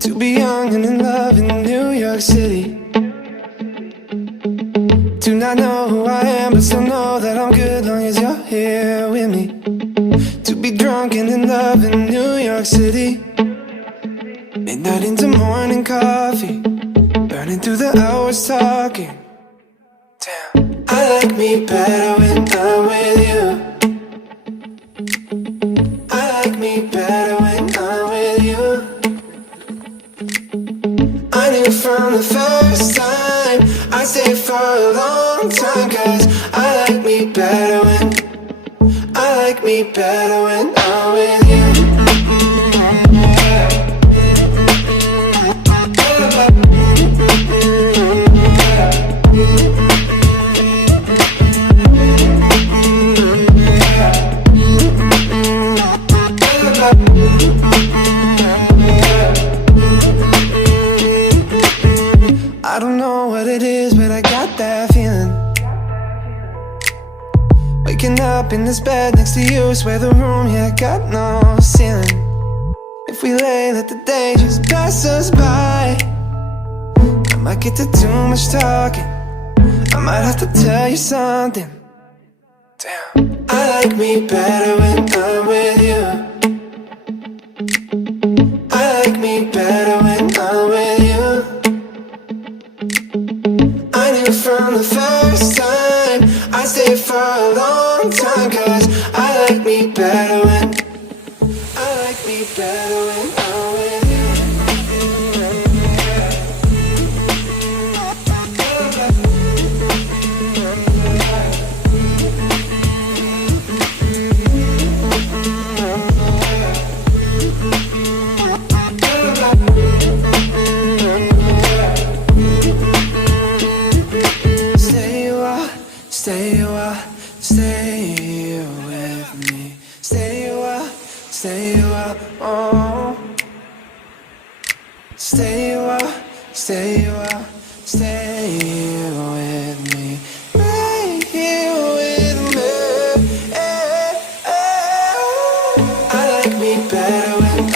To be young and in love in New York City. Do not know who I am, but still know that I'm good long as you're here with me. To be drunk and in love in New York City. Midnight into morning coffee, burning through the hours talking. Damn, I like me better when I'm with you. I like me better when I'm with you. I knew from the first time I stayed for a long time, 'cause I like me better when I'm with you. I don't know what it is, but I got that feeling. Waking up in this bed next to you, swear the room, yeah, got no ceiling. If we lay, let the day just pass us by. I might get to too much talking, I might have to tell you something. Damn, I like me better when I'm with you. I like me better when I'm with you. I knew from the first time I stayed for a long time, 'cause I like me better when I'm with you. Stay a while, stay with me. Stay a while, oh. Stay a while, stay with me. Right here with me. I like me better when